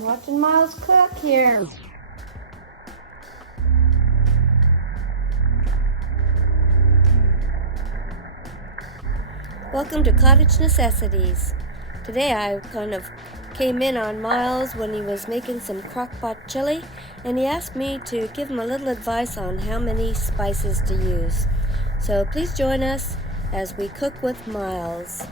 Watching Miles cook here. Welcome to Cottage Necessities. Today I kind of came in on Miles when he was making some crock pot chili, and he asked me to give him a little advice on how many spices to use. So please join us as we cook with Miles.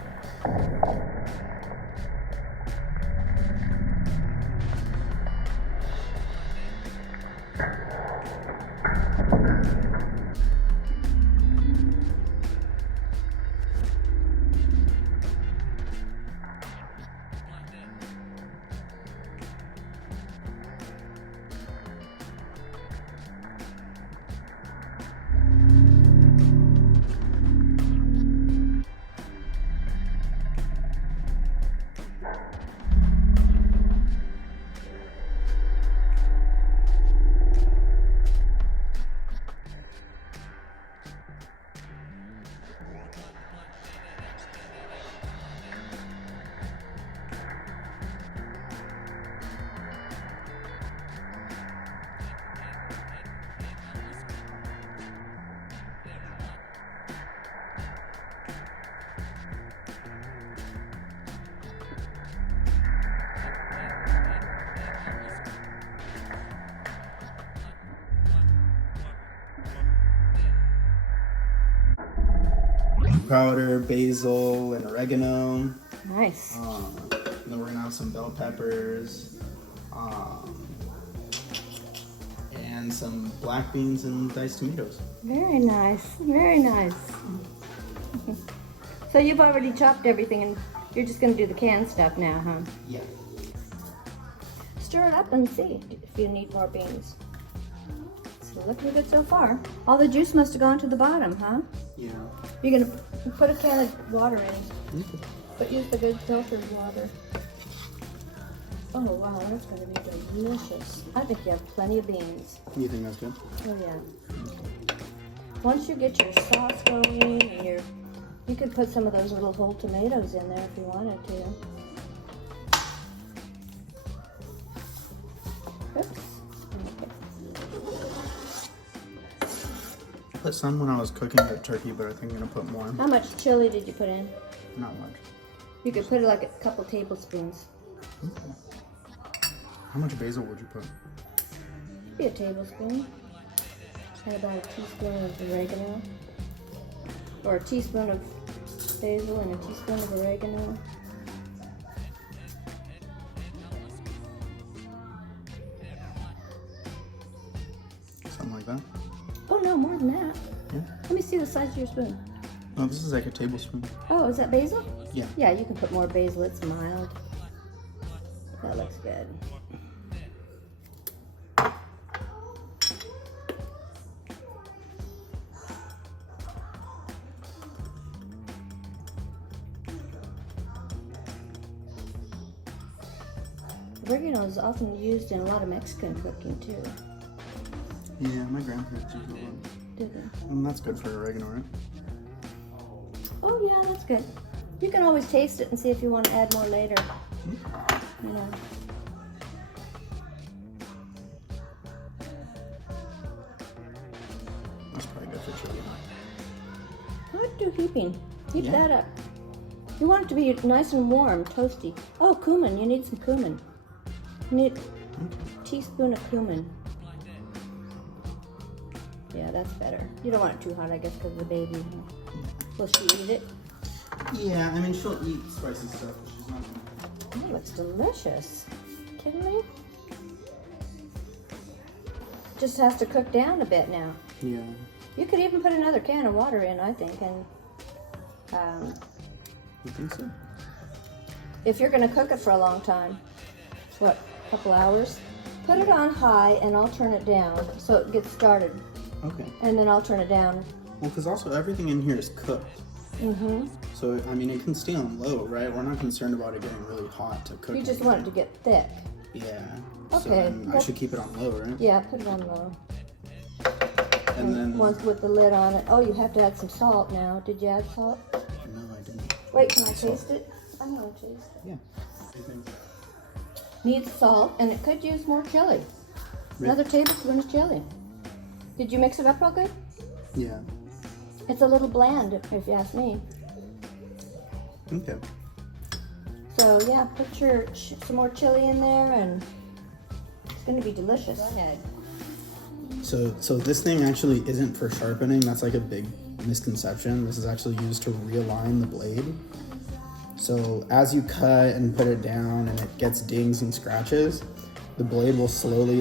Powder, basil, and oregano. Nice. Then we're gonna have some bell peppers, and some black beans and diced tomatoes. Very nice. Very nice. So you've already chopped everything and you're just going to do the canned stuff now, huh? Yeah. Stir it up and see if you need more beans. It's looking good so far. All the juice must have gone to the bottom, huh? Yeah. You're going to put a can of water in. Okay. But use the good filtered water. Oh wow, that's going to be delicious. I think you have plenty of beans. You think that's good? Oh yeah. Once you get your sauce going and you could put some of those little whole tomatoes in there if you wanted to. Oops. I put some when I was cooking the turkey, but I think I'm gonna put more. How much chili did you put in? Not much. You could put like a couple tablespoons. Okay. How much basil would you put? Maybe a tablespoon. And about a teaspoon of oregano. Or a teaspoon of basil and a teaspoon of oregano. Something like that? Oh no, more than that. Yeah. Let me see the size of your spoon. Oh, this is like a tablespoon. Oh, is that basil? Yeah. Yeah, you can put more basil. It's mild. That looks good. Oregano is often used in a lot of Mexican cooking too. Yeah, my grandparents used it. Do they? And that's good for oregano, right? Oh yeah, that's good. You can always taste it and see if you want to add more later. You know. That's probably good for chili. I'd do heaping. Heap Yeah. that up. You want it to be nice and warm, toasty. Oh, cumin. You need some cumin. You need a teaspoon of cumin. Yeah, that's better. You don't want it too hot, I guess, because of the baby. Will she eat it? Yeah, I mean, she'll eat spicy stuff, but she's not gonna. That looks delicious. Kidding me? Just has to cook down a bit now. Yeah. You could even put another can of water in, I think, and You think so? if you're going to cook it for a long time, what, a couple hours, put it on high and I'll turn it down so it gets started, Okay. and then I'll turn it down. Well, because also everything in here is cooked. Mm-hmm. So, I mean, it can stay on low, right? We're not concerned about it getting really hot to cook. You just want it to get thick. Yeah. Okay, So then I that's- should keep it on low, right? Yeah, put it on low. And then. Once with the lid on it. Oh, you have to add some salt now. Did you add salt? No, I didn't. Wait, can I taste it? I want to taste it. Yeah. I think. needs salt, and it could use more chili. Another tablespoon of chili. Did you mix it up real good? Yeah. It's a little bland, if you ask me. Okay. So yeah, put some more chili in there, and it's going to be delicious. Go ahead. So this thing actually isn't for sharpening. That's like a big misconception. This is actually used to realign the blade. So as you cut and put it down and it gets dings and scratches, the blade will slowly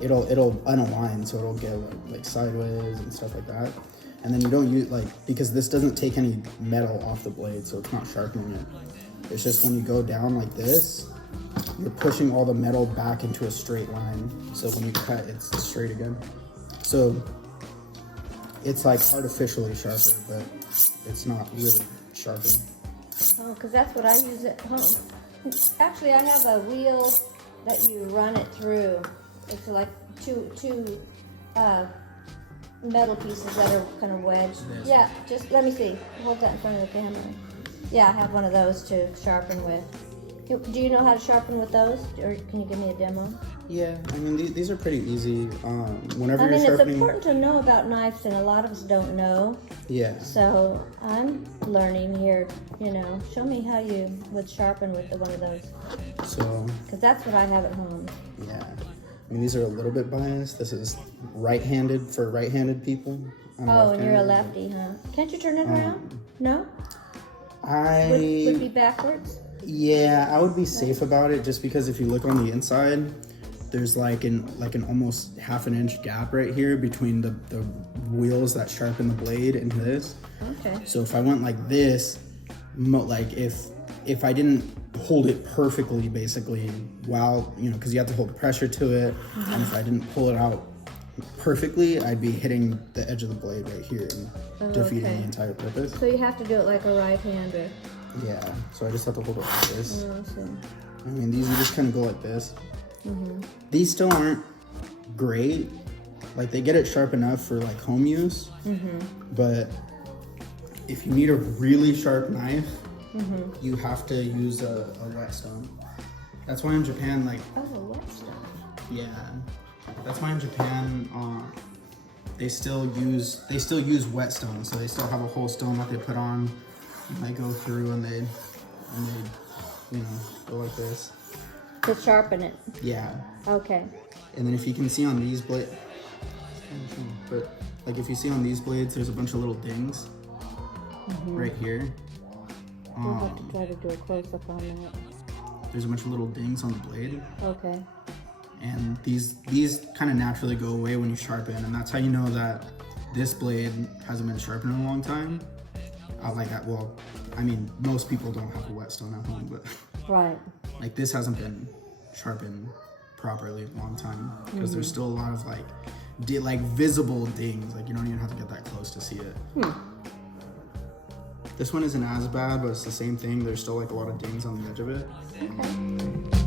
it'll unalign, so it'll get like sideways and stuff like that. And then you don't use because this doesn't take any metal off the blade, so it's not sharpening it. It's just when you go down like this, you're pushing all the metal back into a straight line. So when you cut, it's straight again. So it's like artificially sharper, but it's not really sharpened. Oh, because that's what I use at home. Actually, I have a wheel that you run it through. It's like two metal pieces that are kind of wedged. Yeah, just let me see. Hold that in front of the camera. Yeah, I have one of those to sharpen with. Do you know how to sharpen with those, or can you give me a demo? Yeah, I mean these are pretty easy. Whenever you're sharpening, it's important to know about knives, and a lot of us don't know. Yeah. So I'm learning here. Show me how you would sharpen with one of those. So. Because that's what I have at home. Yeah. I mean, these are a little bit biased. This is right-handed for right-handed people. Oh, and you're a lefty, huh? Can't you turn it around? No? Would be backwards? Yeah, I would be safe about it, just because if you look on the inside, there's like an almost half an inch gap right here between the wheels that sharpen the blade and this. Okay. So if I went like this, if I didn't hold it perfectly, basically, while, because you have to hold the pressure to it, and if I didn't pull it out perfectly, I'd be hitting the edge of the blade right here and defeating the entire purpose. So you have to do it like a right-hander. Yeah, so I just have to hold it like this. Oh, I see. I mean, these you just kind of go like this. These still aren't great. Like, they get it sharp enough for like home use, but if you need a really sharp knife, you have to use a whetstone. That's why in Japan, Oh, a whetstone. Yeah, that's why in Japan, they still use whetstones. So they still have a whole stone that they put on, and they go through and they go like this. To sharpen it. Yeah. Okay. And then if you can see on these blades, but if you see on these blades, there's a bunch of little dings right here. We'll have to try to do a close-up on that. There's a bunch of little dings on the blade. Okay. And these kind of naturally go away when you sharpen, and that's how you know that this blade hasn't been sharpened in a long time. Well, I mean, most people don't have a whetstone at home, but right. This hasn't been sharpened properly in a long time, because there's still a lot of visible dings. You don't even have to get that close to see it. This one isn't as bad, but it's the same thing. There's still a lot of dings on the edge of it. Okay.